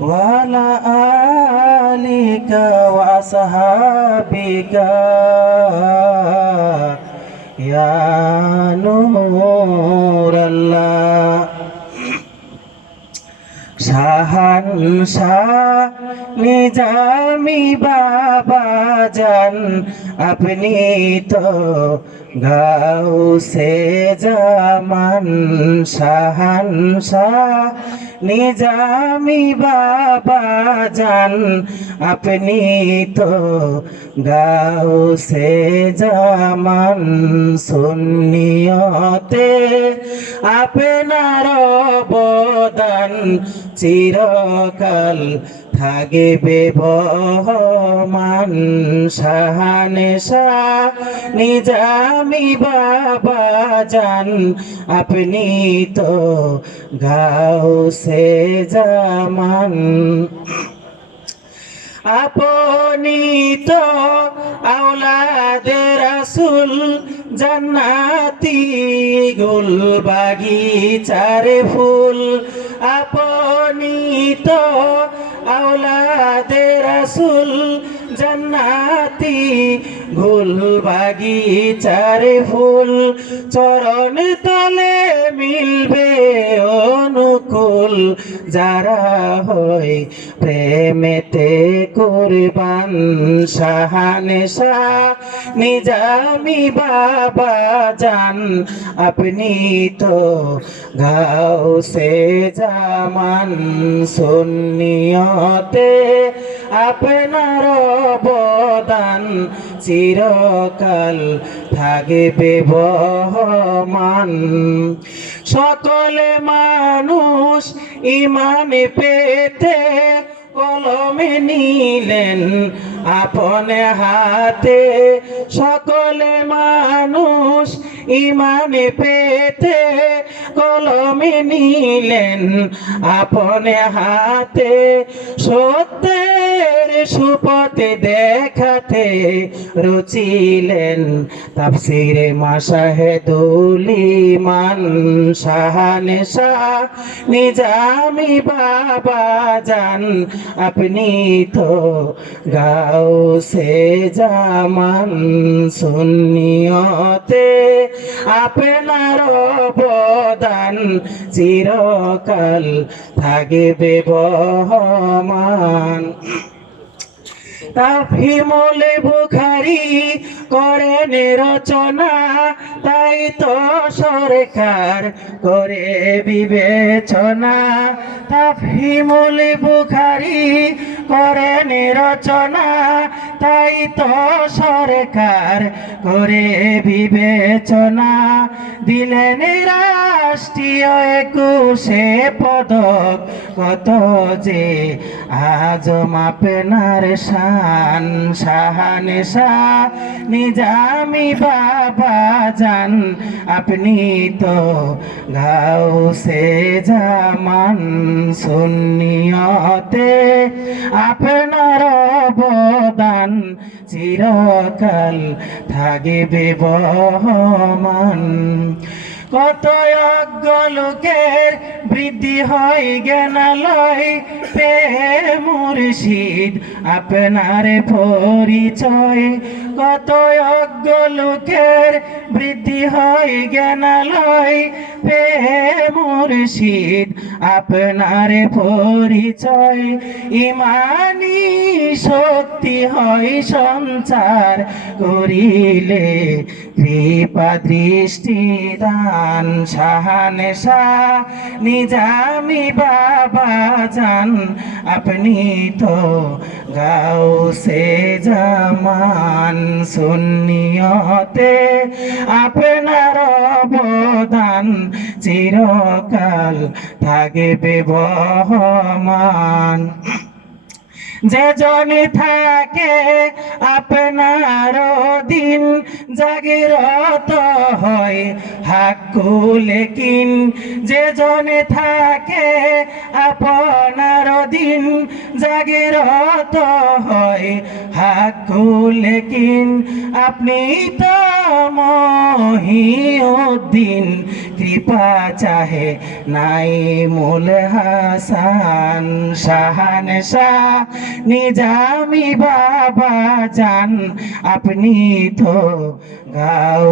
وعلى آلك وأصحابك يا نور الله শাহানশাহ নিজামি বাবা জান আপনি তো গাউসে জামান শাহানশাহ নিজামি বাবা জান। আপনি তো গাউসে জামান সুন্নিয়তে আপনার অবদান চিরকাল থাকবে বহমান শাহানে শাহ নিজামি বাবা জান। আপনি তো গাও সে জামান। আপনি তো আওলাদে রাসুল, জান্নাতি গুল বাগিচার ফুল। আপনি তো আওলাদে রাসুল জান্নাতি গুল বাগিচার ফুল চরণ তলে মিলবে অনুকূল। যারা হয় প্রেমেতে কুরবান শাহানে শাহ নিজামি বাবা জান আপনি তো গাও সে জামান, সুন্নিয়তে আপনার অবদান। চিরকাল থাকবে বহমান। সকলে মানুষ ইমানে পেতে কলমে নিলেন আপন হাতে। সকলে মানুষ ইমানে পেতে কলমে নিলেন আপন হাতে। সত্যের সুপথে দেখাতে রুচিলেন তাফসিরে ইমান শাহানে শাহ নিজামি বাবা জান আপনি তো গাও সে জামান সুন্নিয়তে। আপনার অবদান চিরকাল থাকবে বহমান। তাফিমলে বুখারি করেন রচনা তাই তো সরকার করে বিবেচনা। তাফিমলে বুখারি করেন রচনা তাই তো সরকার করে বিবেচনা। দিলেন রাষ্ট্রীয় একুশে পদক, কত যে আজ মাপেনার শান শাহানে শাহ নিজামি বাবা জান আপনি তো গাও সে জামান, সুন্নিয়তে আপনার অবদান চিরকাল থাকবে বহমান। কত লোকের বৃদ্ধি হয় জ্ঞানালয় পে মুর্শিদ আপনার পরিচয়। কত অজ্ঞ লোকের বৃদ্ধি হয় জ্ঞানালয়। পে মুর্শিদ, আপনার পরিচয় ইমানি শক্তি হয় সঞ্চার করিলে কৃপা দৃষ্টি দান। শাহানে শাহ, নিজামি বাবা জান আপনি তো গাও সে জামান। সুন্নিয়তে আপনার অবদান চিরকাল থাকবে বহমান। যে জনে থাকে আপনার দিন জাগিরত হয় হাকুলে কিন যে জনে থাকে আপনার দিন জাগিরত হয় হাকুলেকিন আপনি তো মহিউদ্দিন। কৃপা চাহে নাই মূল হাসান শাহান শাহ নিজামি বাবা জান। আপনি তো গাও